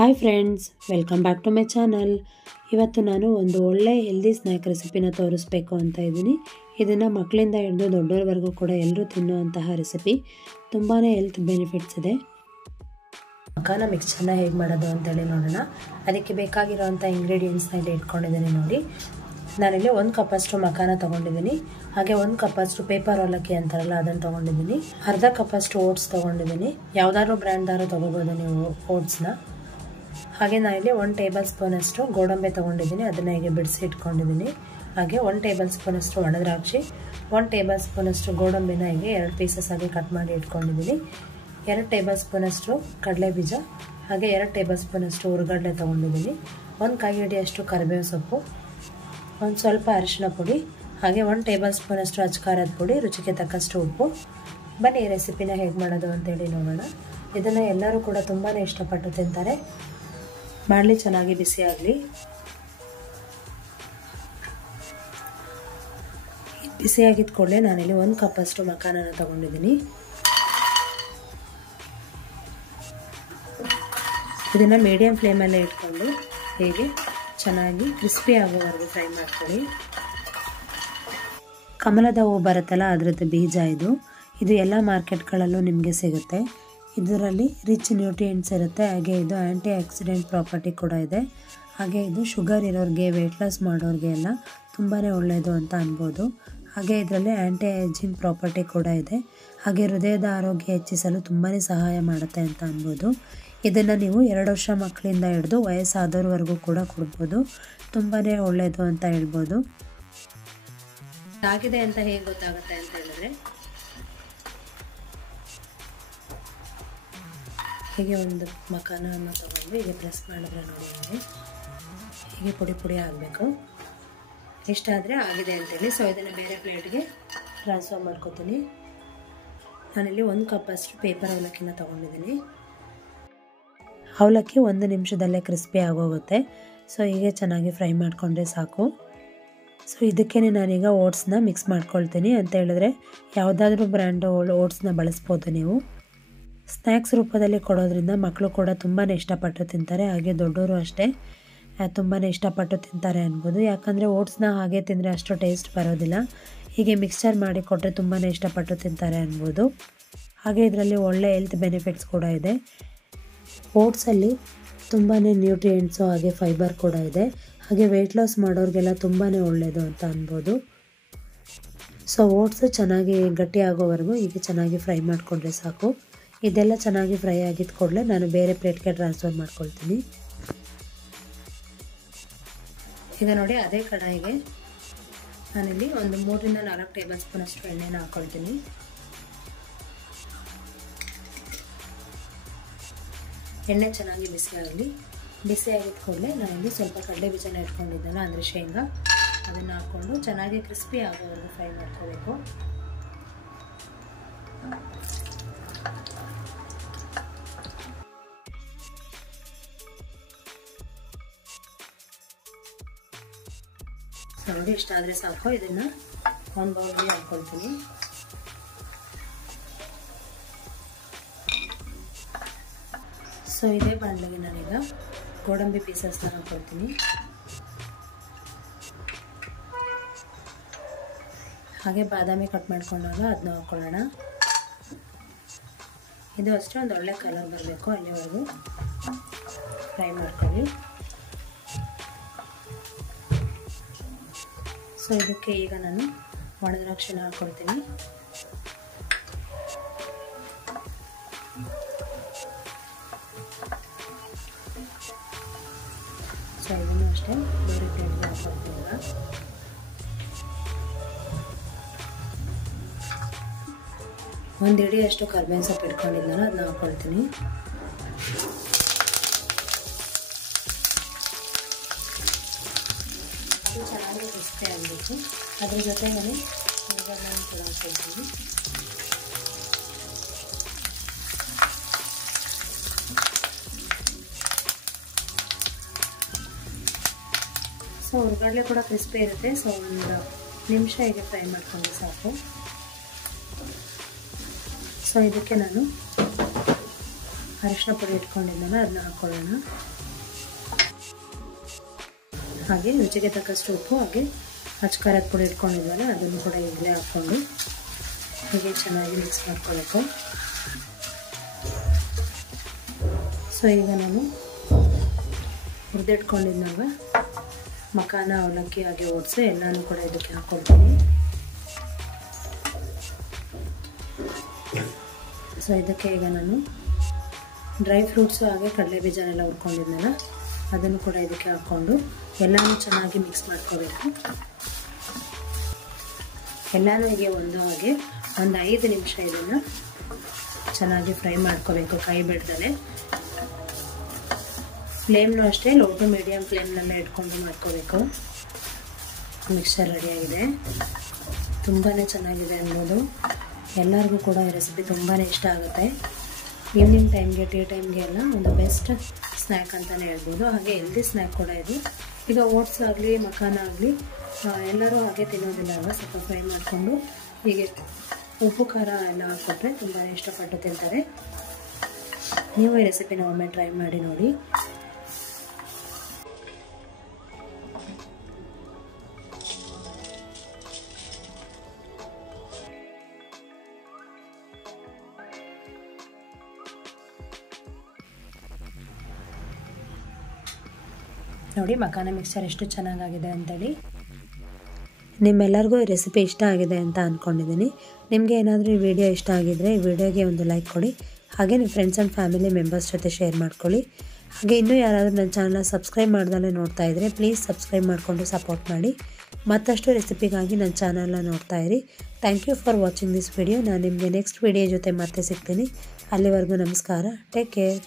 Hi friends, welcome back to my channel. ಇವತ್ತು ನಾನು ಒಂದು ಒಳ್ಳೆ ಹೆಲ್ದಿ ಸ್ನ್ಯಾಕ್ ರೆಸಿಪಿನ ತೋರಿಸ್ಬೇಕು ಅಂತ ಇದ್ದೀನಿ. ಇದನ್ನು ಮಕ್ಕಳಿಂದ ಹಿಡಿದು ದೊಡ್ಡವರವರೆಗೂ ಕೂಡ ಎಲ್ಲರೂ ತಿನ್ನುವಂತಹ ರೆಸಿಪಿ. ತುಂಬಾ ಹೆಲ್ತ್ ಬೆನಿಫಿಟ್ಸ್ ಇದೆ. ಮಕಾನ ಮಿಕ್ಸ್ಚರ್ನ ಹೇಗೆ ಮಾಡೋದು ಅಂತೇಳಿ ನೋಡೋಣ. ಅದಕ್ಕೆ ಬೇಕಾಗಿರೋವಂಥ ಇಂಗ್ರೀಡಿಯೆಂಟ್ಸ್ನ ಇಲ್ಲಿ ಇಟ್ಕೊಂಡಿದ್ದೀನಿ ನೋಡಿ. ನಾನಿಲ್ಲಿ 1 ಕಪ್ಪಷ್ಟು ಮಕಾನ ತೊಗೊಂಡಿದ್ದೀನಿ. ಹಾಗೆ 1 ಕಪ್ಪಷ್ಟು ಪೇಪರ್ ಅವಲಕ್ಕಿ ಅಂತಾರಲ್ಲ ಅದನ್ನು ತೊಗೊಂಡಿದ್ದೀನಿ. ಅರ್ಧ ಕಪ್ಪಷ್ಟು ಓಟ್ಸ್ ತೊಗೊಂಡಿದ್ದೀನಿ. ಯಾವುದಾದ್ರೂ ಬ್ರ್ಯಾಂಡ್ದಾರು ತೊಗೋಬೋದು ನೀವು ಓಟ್ಸ್ನ. ಹಾಗೆ ನಾನಿಲ್ಲಿ 1 ಟೇಬಲ್ ಸ್ಪೂನಷ್ಟು ಗೋಡಂಬಿ ತೊಗೊಂಡಿದ್ದೀನಿ. ಅದನ್ನು ಹೀಗೆ ಬಿಡಿಸಿ ಇಟ್ಕೊಂಡಿದ್ದೀನಿ. ಹಾಗೆ 1 ಟೇಬಲ್ ಸ್ಪೂನಷ್ಟು ಒಣದ್ರಾಕ್ಷಿ, 1 ಟೇಬಲ್ ಸ್ಪೂನಷ್ಟು ಗೋಡಂಬಿನ ಹೀಗೆ 2 ಪೀಸಸ್ ಆಗಿ ಕಟ್ ಮಾಡಿ ಇಟ್ಕೊಂಡಿದ್ದೀನಿ. 2 ಟೇಬಲ್ ಸ್ಪೂನಷ್ಟು ಕಡಲೆ ಬೀಜ, ಹಾಗೆ 2 ಟೇಬಲ್ ಸ್ಪೂನಷ್ಟು ಹುರಿಗಡಲೆ ತೊಗೊಂಡಿದ್ದೀನಿ. 1 ಕೈ ಹಿಡಿಯಷ್ಟು ಕರಿಬೇವು ಸೊಪ್ಪು, ಒಂದು ಸ್ವಲ್ಪ ಅರಿಶಿನ ಪುಡಿ, ಹಾಗೆ 1 ಟೇಬಲ್ ಸ್ಪೂನಷ್ಟು ಅಚ್ಚಕಾರದ ಪುಡಿ, ರುಚಿಗೆ ತಕ್ಕಷ್ಟು ಉಪ್ಪು. ಬನ್ನಿ ಈ ರೆಸಿಪಿನ ಹೇಗೆ ಮಾಡೋದು ಅಂತೇಳಿ ನೋಡೋಣ. ಇದನ್ನು ಎಲ್ಲರೂ ಕೂಡ ತುಂಬಾ ಇಷ್ಟಪಟ್ಟು ತಿಂತಾರೆ. ಮಾಡಲಿ ಚೆನ್ನಾಗಿ ಬಿಸಿ ಆಗಲಿ. ಬಿಸಿಯಾಗಿದ್ದ ಕೂಡಲೇ ನಾನಿಲ್ಲಿ 1 ಕಪ್ಪಷ್ಟು ಮಕಾನನ ತೊಗೊಂಡಿದ್ದೀನಿ. ಇದನ್ನು ಮೀಡಿಯಂ ಫ್ಲೇಮಲ್ಲೇ ಇಟ್ಕೊಂಡು ಹೇಗೆ ಚೆನ್ನಾಗಿ ಕ್ರಿಸ್ಪಿ ಆಗೋವರೆಗೂ ಫ್ರೈ ಮಾಡ್ಕೊಳ್ಳಿ. ಕಮಲದ ಹೂವು ಬರುತ್ತಲ್ಲ ಅದರದ್ದು ಬೀಜ ಇದು ಎಲ್ಲ ಮಾರ್ಕೆಟ್ಗಳಲ್ಲೂ ನಿಮಗೆ ಸಿಗುತ್ತೆ. ಇದರಲ್ಲಿ ರಿಚ್ ನ್ಯೂಟ್ರಿಯೆಂಟ್ಸ್ ಇರುತ್ತೆ. ಹಾಗೆ ಇದು ಆ್ಯಂಟಿ ಆಕ್ಸಿಡೆಂಟ್ ಪ್ರಾಪರ್ಟಿ ಕೂಡ ಇದೆ. ಹಾಗೆ ಇದು ಶುಗರ್ ಇರೋರಿಗೆ, ವೆಯ್ಟ್ ಲಾಸ್ ಮಾಡೋರಿಗೆ ಎಲ್ಲ ತುಂಬಾ ಒಳ್ಳೆಯದು ಅಂತ ಅನ್ಬೋದು. ಹಾಗೆ ಇದರಲ್ಲಿ ಆ್ಯಂಟಿ ಏಜಿಂಗ್ ಪ್ರಾಪರ್ಟಿ ಕೂಡ ಇದೆ. ಹಾಗೆ ಹೃದಯದ ಆರೋಗ್ಯ ಹೆಚ್ಚಿಸಲು ತುಂಬಾ ಸಹಾಯ ಮಾಡುತ್ತೆ ಅಂತ ಅನ್ಬೋದು. ಇದನ್ನು ನೀವು 2 ವರ್ಷ ಮಕ್ಕಳಿಂದ ಹಿಡಿದು ವಯಸ್ಸಾದವ್ರವರೆಗೂ ಕೂಡ ಕೊಡ್ಬೋದು. ತುಂಬಾ ಒಳ್ಳೆಯದು ಅಂತ ಹೇಳ್ಬೋದು. ಆಗಿದೆ ಅಂತ ಹೇಗೆ ಗೊತ್ತಾಗುತ್ತೆ ಅಂತ ಹೇಳಿದ್ರೆ, ಹೀಗೆ ಒಂದು ಮಕಾನವನ್ನು ತೊಗೊಂಡು ಹೀಗೆ ಪ್ರೆಸ್ ಮಾಡಿದ್ರೆ ನೋಡಿ ಹೀಗೆ ಪುಡಿ ಪುಡಿ ಆಗಬೇಕು. ಇಷ್ಟಾದರೆ ಆಗಿದೆ ಅಂತೇಳಿ. ಸೊ ಇದನ್ನು ಬೇರೆ ಪ್ಲೇಟ್ಗೆ ಟ್ರಾನ್ಸ್ಫರ್ ಮಾಡ್ಕೊತೀನಿ. ನಾನಿಲ್ಲಿ 1 ಕಪ್ಪಷ್ಟು ಪೇಪರ್ ಅವಲಕ್ಕಿನ ತೊಗೊಂಡಿದ್ದೀನಿ. ಅವಲಕ್ಕಿ 1 ನಿಮಿಷದಲ್ಲೇ ಕ್ರಿಸ್ಪಿ ಆಗೋಗುತ್ತೆ. ಸೊ ಹೀಗೆ ಚೆನ್ನಾಗಿ ಫ್ರೈ ಮಾಡಿಕೊಂಡ್ರೆ ಸಾಕು. ಸೊ ಇದಕ್ಕೇ ನಾನೀಗ ಓಟ್ಸ್ನ ಮಿಕ್ಸ್ ಮಾಡ್ಕೊಳ್ತೀನಿ. ಅಂತ ಹೇಳಿದ್ರೆ ಯಾವುದಾದ್ರೂ ಬ್ರ್ಯಾಂಡು ಓಟ್ಸ್ನ ಬಳಸ್ಬೋದು ನೀವು. ಸ್ನ್ಯಾಕ್ಸ್ ರೂಪದಲ್ಲಿ ಕೊಡೋದ್ರಿಂದ ಮಕ್ಕಳು ಕೂಡ ತುಂಬಾ ಇಷ್ಟಪಟ್ಟು ತಿಂತಾರೆ. ಹಾಗೆ ದೊಡ್ಡವರು ಅಷ್ಟೇ ತುಂಬಾ ಇಷ್ಟಪಟ್ಟು ತಿಂತಾರೆ ಅನ್ಬೋದು. ಯಾಕಂದರೆ ಓಟ್ಸ್ನ ಹಾಗೆ ತಿಂದರೆ ಅಷ್ಟು ಟೇಸ್ಟ್ ಬರೋದಿಲ್ಲ. ಹೀಗೆ ಮಿಕ್ಸ್ಚರ್ ಮಾಡಿ ಕೊಟ್ಟರೆ ತುಂಬಾ ಇಷ್ಟಪಟ್ಟು ತಿಂತಾರೆ ಅನ್ಬೋದು. ಹಾಗೆ ಇದರಲ್ಲಿ ಒಳ್ಳೆ ಹೆಲ್ತ್ ಬೆನಿಫಿಟ್ಸ್ ಕೂಡ ಇದೆ. ಓಟ್ಸಲ್ಲಿ ತುಂಬಾ ನ್ಯೂಟ್ರಿಯೆಂಟ್ಸು ಹಾಗೆ ಫೈಬರ್ ಕೂಡ ಇದೆ. ಹಾಗೆ ವೆಯ್ಟ್ ಲಾಸ್ ಮಾಡೋರಿಗೆಲ್ಲ ತುಂಬಾ ಒಳ್ಳೆಯದು ಅಂತ ಅನ್ಬೋದು. ಸೊ ಓಟ್ಸು ಚೆನ್ನಾಗಿ ಗಟ್ಟಿ ಆಗೋವರೆಗೂ ಹೀಗೆ ಚೆನ್ನಾಗಿ ಫ್ರೈ ಮಾಡಿಕೊಂಡ್ರೆ ಸಾಕು. ಇದೆಲ್ಲ ಚೆನ್ನಾಗಿ ಫ್ರೈ ಆಗಿದ್ದ ಕೂಡಲೇ ನಾನು ಬೇರೆ ಪ್ಲೇಟ್ಗೆ ಟ್ರಾನ್ಸ್ಫರ್ ಮಾಡ್ಕೊಳ್ತೀನಿ. ಈಗ ನೋಡಿ ಅದೇ ಕಡಾಯಿಗೆ ನಾನಿಲ್ಲಿ ಒಂದು 3 ರಿಂದ 4 ಟೇಬಲ್ ಸ್ಪೂನಷ್ಟು ಎಣ್ಣೆನ ಹಾಕ್ಕೊಳ್ತೀನಿ. ಎಣ್ಣೆ ಚೆನ್ನಾಗಿ ಬಿಸಿ ಆಗಲಿ. ಬಿಸಿ ಆಗಿದ್ದ ಕೂಡಲೇ ನಾನಿಲ್ಲಿ ಸ್ವಲ್ಪ ಕಡಲೆ ಬೀಜನ ಇಟ್ಕೊಂಡಿದ್ದೆನಲ್ಲ, ಅಂದರೆ ಶೇಂಗಾ, ಅದನ್ನು ಹಾಕ್ಕೊಂಡು ಚೆನ್ನಾಗಿ ಕ್ರಿಸ್ಪಿ ಆಗೋವರೆಗೂ ಫ್ರೈ ಮಾಡ್ಕೋಬೇಕು. ನೋಡಿ ಇಷ್ಟಾದರೆ ಸಾಕು. ಇದನ್ನು ಒಂದು ಬೌಲ್ಗೆ ಹಾಕ್ಕೊಳ್ತೀನಿ. ಸೊ ಇದೇ ಬಾಣಲೆಗೆ ನಾನೀಗ ಗೋಡಂಬಿ ಪೀಸಸ್ನ ಹಾಕ್ಕೊಳ್ತೀನಿ. ಹಾಗೆ ಬಾದಾಮಿ ಕಟ್ ಮಾಡ್ಕೊಂಡಾಗ ಅದನ್ನ ಹಾಕ್ಕೊಳ್ಳೋಣ. ಇದು ಅಷ್ಟೇ ಒಂದು ಒಳ್ಳೆ ಕಲರ್ ಬರಬೇಕು, ಅಲ್ಲಿವರೆಗೂ ಫ್ರೈ ಮಾಡ್ಕೊಳ್ಳಿ. ಸೊ ಇದಕ್ಕೆ ಈಗ ನಾನು ಒಣದ್ರಾಕ್ಷಿನ ಹಾಕ್ಕೊಳ್ತೀನಿ. ಸೊ ಇದನ್ನು ಅಷ್ಟೇ ಬೇರೆ ಪ್ಲೇಟ್ಗೆ ಹಾಕ್ಕೊಳ್ತೀನಿ. ಒಂದು ಹಿಡಿಯಷ್ಟು ಕರ್ಬೇವಿನ ಸೊಪ್ಪು ಇಟ್ಕೊಂಡಿದ್ದೆನಲ್ಲ ಅದನ್ನ ಹಾಕ್ಕೊಳ್ತೀನಿ. ಅದು ಚೆನ್ನಾಗಿ ಕ್ರಿಸ್ಪಿ ಆಗಬೇಕು. ಅದ್ರ ಜೊತೆಗೆ ಹುರಿಗಡಲೆನ ಕೂಡ ಹಾಕ್ಕೊಳ್ತೀನಿ. ಸೊ ಹುರಿಗಡಲೆ ಕೂಡ ಕ್ರಿಸ್ಪಿ ಇರುತ್ತೆ. ಸೊ 1 ನಿಮಿಷ ಹೀಗೆ ಫ್ರೈ ಮಾಡ್ಕೊಂಡ್ರೆ ಸಾಕು. ಸೊ ಇದಕ್ಕೆ ನಾನು ಅರಿಶಿನ ಪುಡಿ ಇಟ್ಕೊಂಡಿದ್ನಲ್ಲ ಅದನ್ನ ಹಾಕ್ಕೊಳ್ಳೋಣ. ಹಾಗೆ ರುಚಿಗೆ ತಕ್ಕಷ್ಟು ಉಪ್ಪು, ಹಾಗೆ ಅಚ್ಚ ಪುಡಿ ಇಟ್ಕೊಂಡಿದ್ವಲ್ಲ ಅದನ್ನು ಕೂಡ ಈಗಲೇ ಹಾಕ್ಕೊಂಡು ಹೀಗೆ ಚೆನ್ನಾಗಿ ಮಿಕ್ಸ್ ಮಾಡ್ಕೋಬೇಕು. ಸೊ ಈಗ ನಾನು ಹುರಿದಿಟ್ಕೊಂಡಿದ್ನಲ್ವ ಮಖಾನ, ಅವಲಕ್ಕಿ ಹಾಗೆ ಓಟ್ಸು ಎಲ್ಲನೂ ಕೂಡ ಇದಕ್ಕೆ ಹಾಕ್ಕೊಳ್ತೀನಿ. ಸೊ ಇದಕ್ಕೆ ಈಗ ನಾನು ಡ್ರೈ ಫ್ರೂಟ್ಸು ಹಾಗೆ ಕಡಲೆ ಬೀಜನೆಲ್ಲ ಹುರ್ಕೊಂಡಿದ್ನಲ್ಲ ಅದನ್ನು ಕೂಡ ಇದಕ್ಕೆ ಹಾಕ್ಕೊಂಡು ಎಲ್ಲನೂ ಚೆನ್ನಾಗಿ ಮಿಕ್ಸ್ ಮಾಡ್ಕೋಬೇಕು. ಎಲ್ಲನೂ ಹೀಗೆ ಒಂದು 5 ನಿಮಿಷ ಇದನ್ನು ಚೆನ್ನಾಗಿ ಫ್ರೈ ಮಾಡ್ಕೋಬೇಕು, ಕೈ ಬಿಡ್ದಲೆ. ಫ್ಲೇಮ್ನೂ ಅಷ್ಟೇ ಲೋ ಟು ಮೀಡಿಯಮ್ ಫ್ಲೇಮ್ನಲ್ಲೇ ಇಟ್ಕೊಂಡು ಮಾಡ್ಕೋಬೇಕು. ಮಿಕ್ಸ್ಚರ್ ರೆಡಿಯಾಗಿದೆ, ತುಂಬಾ ಚೆನ್ನಾಗಿದೆ ಅನ್ಬೋದು. ಎಲ್ಲರಿಗೂ ಕೂಡ ಈ ರೆಸಿಪಿ ತುಂಬಾ ಇಷ್ಟ ಆಗುತ್ತೆ. ಈವ್ನಿಂಗ್ ಟೈಮ್ಗೆ, ಟೀ ಟೈಮ್ಗೆ ಎಲ್ಲ ಒಂದು ಬೆಸ್ಟ್ ಸ್ನ್ಯಾಕ್ ಅಂತಲೇ ಹೇಳ್ಬೋದು. ಹಾಗೆ ಹೆಲ್ದಿ ಸ್ನ್ಯಾಕ್ ಕೂಡ ಇದು. ಈಗ ಓಟ್ಸ್ ಆಗಲಿ ಮಖಾನ ಆಗಲಿ ಎಲ್ಲರೂ ಹಾಗೆ ತಿನ್ನೋದಿಲ್ಲ ಅಲ್ವ, ಸ್ವಲ್ಪ ಫ್ರೈ ಮಾಡಿಕೊಂಡು ಹೀಗೆ ಉಪ್ಪು ಖಾರ ಎಲ್ಲ ಹಾಕ್ಕೊಟ್ರೆ ತುಂಬಾ ಇಷ್ಟಪಟ್ಟು ತಿಂತಾರೆ. ನೀವು ಈ ರೆಸಿಪಿನ ಒಮ್ಮೆ ಟ್ರೈ ಮಾಡಿ ನೋಡಿ. ನೋಡಿ ಮಖಾನ ಮಿಕ್ಸ್ಚರ್ ಎಷ್ಟು ಚೆನ್ನಾಗಾಗಿದೆ ಅಂತೇಳಿ. ನಿಮ್ಮೆಲ್ಲರಿಗೂ ಈ ರೆಸಿಪಿ ಇಷ್ಟ ಆಗಿದೆ ಅಂತ ಅಂದ್ಕೊಂಡಿದ್ದೀನಿ. ನಿಮಗೆ ಏನಾದರೂ ಈ ವಿಡಿಯೋ ಇಷ್ಟ ಆಗಿದ್ದರೆ ಈ ವಿಡಿಯೋಗೆ ಒಂದು ಲೈಕ್ ಕೊಡಿ. ಹಾಗೆ ನಿಮ್ಮ ಫ್ರೆಂಡ್ಸ್ ಆ್ಯಂಡ್ ಫ್ಯಾಮಿಲಿ ಮೆಂಬರ್ಸ್ ಜೊತೆ ಶೇರ್ ಮಾಡ್ಕೊಳ್ಳಿ. ಹಾಗೆ ಇನ್ನೂ ಯಾರಾದರೂ ನನ್ನ ಚಾನಲ್ನ ಸಬ್ಸ್ಕ್ರೈಬ್ ಮಾಡ್ದಲೇ ನೋಡ್ತಾ ಇದ್ದರೆ ಪ್ಲೀಸ್ ಸಬ್ಸ್ಕ್ರೈಬ್ ಮಾಡಿಕೊಂಡು ಸಪೋರ್ಟ್ ಮಾಡಿ. ಮತ್ತಷ್ಟು ರೆಸಿಪಿಗಾಗಿ ನನ್ನ ಚಾನಲ್ನ ನೋಡ್ತಾ ಇರಿ. Thank you for watching this video. ನಾನು ನಿಮಗೆ ನೆಕ್ಸ್ಟ್ ವಿಡಿಯೋ ಜೊತೆ ಮತ್ತೆ ಸಿಗ್ತೀನಿ. ಅಲ್ಲಿವರೆಗೂ ನಮಸ್ಕಾರ. Take care.